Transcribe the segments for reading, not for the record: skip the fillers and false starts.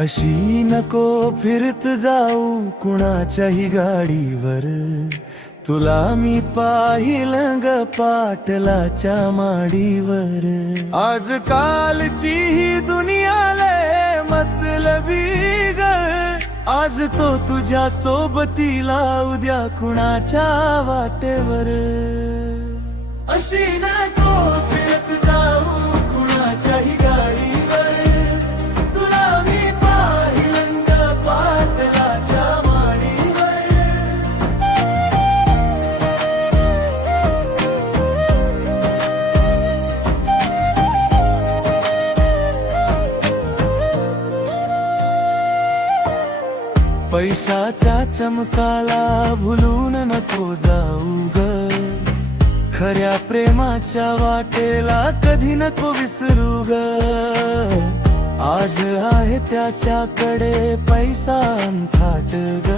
अशी नको फिरत जाऊ कुणाच्याही गाडीवर, तुला मी पाहिलं ग पाटलाच्या माडीवर. आजकालची ही दुनिया लय मतलबी ग, आज तो तुझ्या सोबतीला उद्या कुणाच्या वाटेवर. अशी नको फिरत जाऊ कुणाच्याही गाडीवर, तुला मी पाहिलं ग पाटलाच्या माडीवर. पैशाच्या चमकाला भुलून नको जाऊ ग, खऱ्या प्रेमाच्या वाटेला कधी नको विसरू ग. आज आहे त्याच्याकडे पैसा अंथाट ग,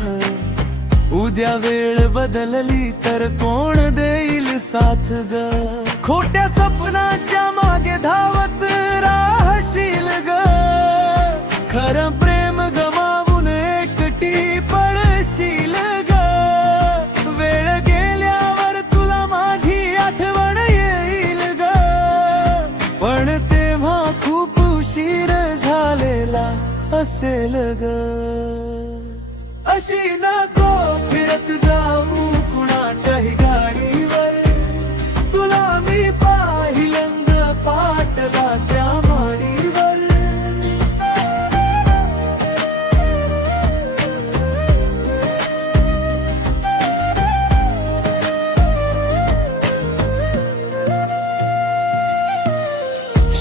उद्या वेळ बदलली तर कोण देईल साथ ग. खोट्या स्वप्नाच्या मागे धावत राहशील ग, खरं प्रेम गमावून एकटी पडशील ग. वेळ गेल्यावर तुला माझी आठवण येईल ग, पण तेव्हा खूप उशीर झालेला असेल ग. अशी नको फिरत जाऊ कुणाच्याही गाडीवर, तुला मी पाहिलं ग पाटलाच्या माडीवर.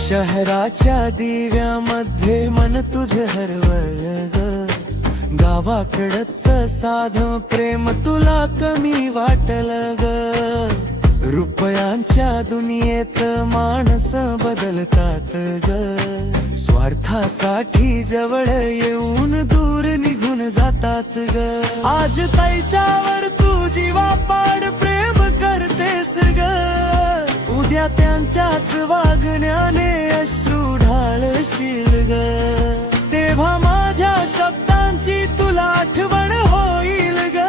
शहराच्या दिव्यामध्ये मन तुझे हरवलं ग, गावाकडच साधं प्रेम तुला कमी वाटलं ग. रुपयांच्या दुनियेत माणस बदलतात ग, स्वार्थासाठी जवळ येऊन दूर निघून जातात ग. आज ताईच्यावर तू जीवापाड प्रेम करतेस ग, उद्या त्यांच्याच वागण्याने अश्रू ढाळशील ग. तेव्हा माझ्या शब्दांची तुला आठवण होईल ग,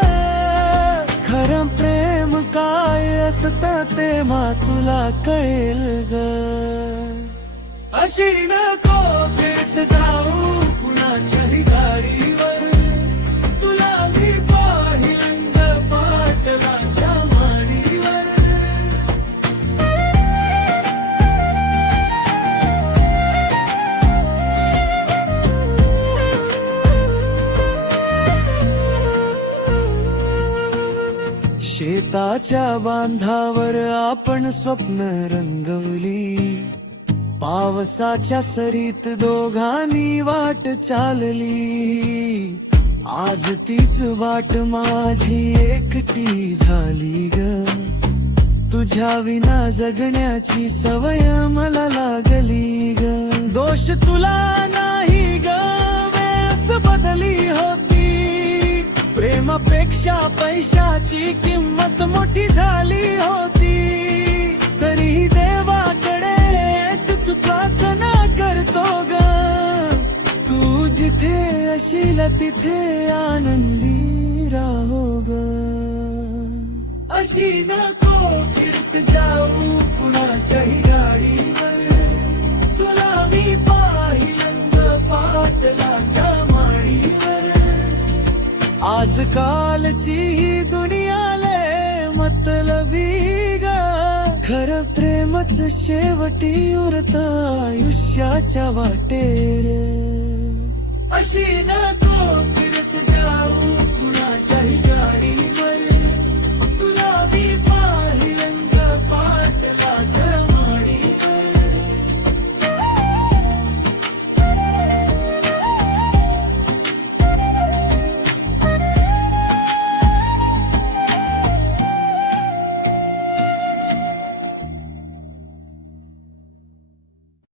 खरं प्रेम काय असतं तेव्हा तुला कळेल ग. अशी नको फिरत जाऊ कुणाच्याही गाडीवर, तुला मी पाहिलं ग पाटलाच्या माडीवर. शेताच्या बांधावर आपण स्वप्न रंगवली, पावसाच्या सरीत दोघांनी वाट चालली. आज तीच वाट माझी एकटी झाली ग, तुझ्या विना जगण्याची सवय मला लागली ग. दोष तुला नाही ग, वेळच बदली होती, प्रेमापेक्षा पैशाची किंमत मोठी झाली होती. तरीही देवाकडे तूच प्रार्थना करतो ग, तू जिथे अशील तिथे आनंदी राहो ग. अशी नको फिरत जाऊ कुणाच्याही गाडीवर, तुला मी पाहिलं ग पाटलाच्या माडीवर. आजकालची ही दुनिया लय मतलबी ग, खरं प्रेमच शेवटी उरत आयुष्याच्या वाटेर.